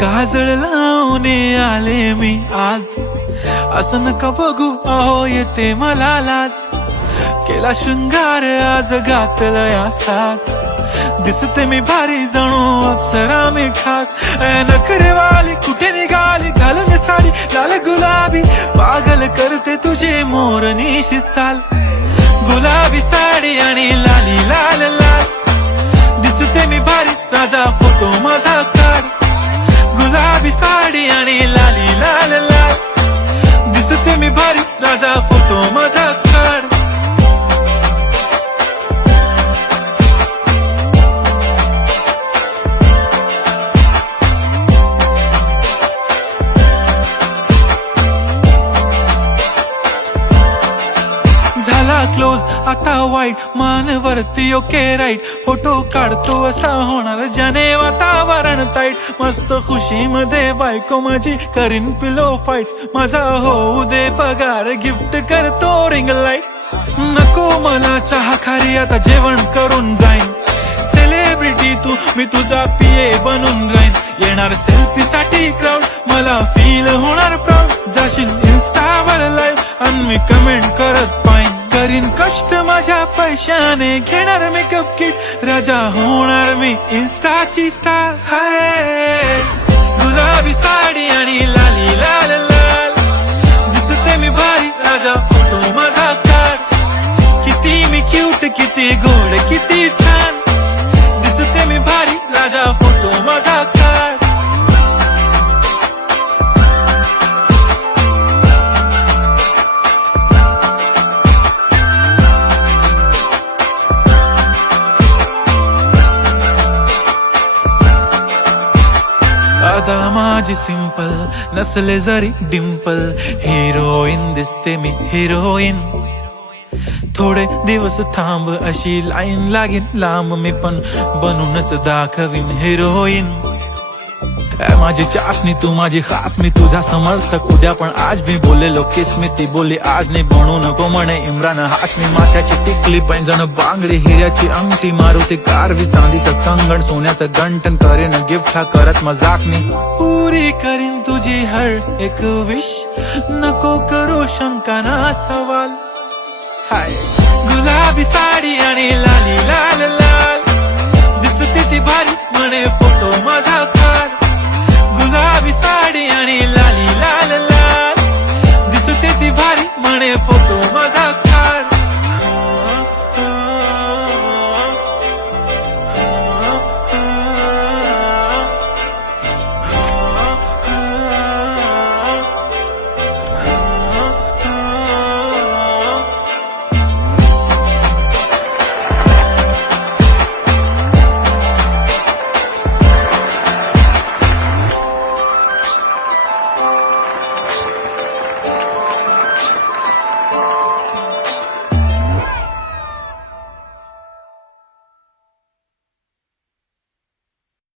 काजळ लावून आले मी आज, असं नका बघू अहो येते मला लाज. केला शृंगार आज घातलाय असाच, दिसते मी भारी जणू अप्सरा मी खास. नखरेवाली कुठे निघाली घालून साडी लाल गुलाबी, पागल करते तुझे मोरनीशी चाल. गुलाबी साडी आणि लाली लाल लाल, दिसते मी भारी राजा फोटो माझा काढ. गुलाबी साडी आणि लाली लाल लाल, दिसते मी भारी राजा फोटो माझा काढ. झाला क्लोज आता वाईट, मानवरती ओके राईट. फोटो काढतो असा होणार ज्याने वातावरण ताईट. मस्त खुशी मध्ये बायको माझी करीन पिलो फाईट. माझा होऊ दे पगार गिफ्ट करतो रिंग लाईट. नको मला चहा खारी आता जेवण करून जाईन. सेलिब्रिटी तू मी तुझा पिये बनून राहीन. येणार सेल्फी साठी क्राऊड मला फील होणार प्राऊड. जाशील इन्स्टावर लाईव्ह आणि मी कमेंट करत पाईन. करीन कष्ट माझ्या पैशाने घेणार मेकअप किट. राजा होणार मी इन्स्टाची स्टार. हाय गुलाबी साडी आणि लाली लाल लाल, दिसते मी भारी राजा फोटो माझा काढ. किती मी क्यूट किती गोड किती छान, दिसते मी भारी राजा फोटो माझा काढ. आता माझी सिंपल नसले जरी डिंपल, हिरोईन दिसते मी हिरोईन. थोडे दिवस थांब अशी लाईन लागेल लांब, मी पण बनूनच दाखवीन हिरोईन. माझी चाशनी तू माझी खास, मी तुझा समर्थक उद्या पण आज. मी बोलेलो किस मी ती बोली आज नाही. बनू नको म्हणे इम्रान हाशमी. माथ्याची टिकली पैंजण बांगडी, हिऱ्याची अंगठी, मारुती कारवी, चांदीचं कंगण, सोन्याचं गंटन. करीन गिफ्ट हा करत मजाकनी. पुरी करीन तुझी हर एक विश, नको करू शंका ना सवाल. हाय गुलाबी साडी आणि लाली लाल लाल, दिसते ती भारी म्हणे फोटो माझा काढ. गुलाबी साडी आणि लाली लाल लाल, दिसते ती भारी म्हणे फोटो माझा